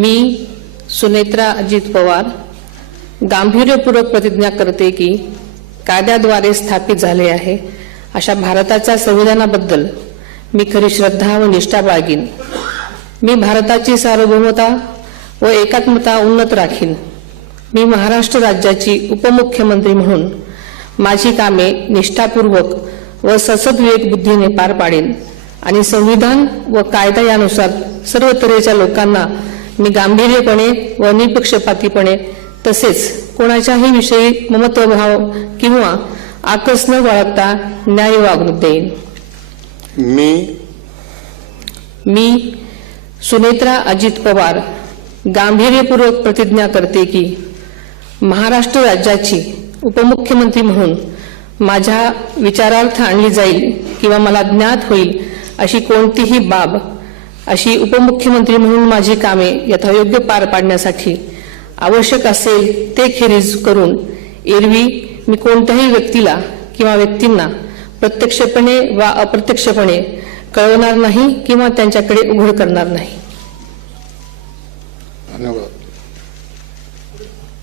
मी सुनेत्रा अजित पवार गांभीर्यपूर्वक प्रतिज्ञा करते की कायद्याद्वारे स्थापित झाले आहे अशा भारताच्या संविधानाबद्दल मी खरी श्रद्धा व निष्ठा बाळगीन। मी भारताची सार्वभौमता व एकात्मता उन्नत राखीन। मी महाराष्ट्र राज्याची उपमुख्यमंत्री म्हणून माझी कामे निष्ठापूर्वक व ससद्विवेक बुद्धीने पार पाडेन आणि संविधान व कायदा यानुसार सर्व तऱ्हेच्या लोकांना मी गांभीर्यपणे व निपक्षपातीपणे तसेच कोणाच्याही विषयी ममत्वभाव किंवा आकस न बाळगता न्याय वागणूक देईन। मी सुनेत्रा अजित पवार गांभीर्यपूर्वक प्रतिज्ञा करते की महाराष्ट्र राज्याची उपमुख्यमंत्री म्हणून माझ्या विचारार्थ आणली जाईल किंवा मला ज्ञात होईल अशी कोणतीही बाब अशी उपमुख्यमंत्री म्हणून माझी कामे यथायोग्य पार पाडण्यासाठी आवश्यक असेल ते खेरीज करून एरवी मी कोणत्याही व्यक्तीला किंवा व्यक्तींना प्रत्यक्षपणे वा अप्रत्यक्षपणे कळवणार नाही किंवा त्यांच्याकडे उघड करणार नाही।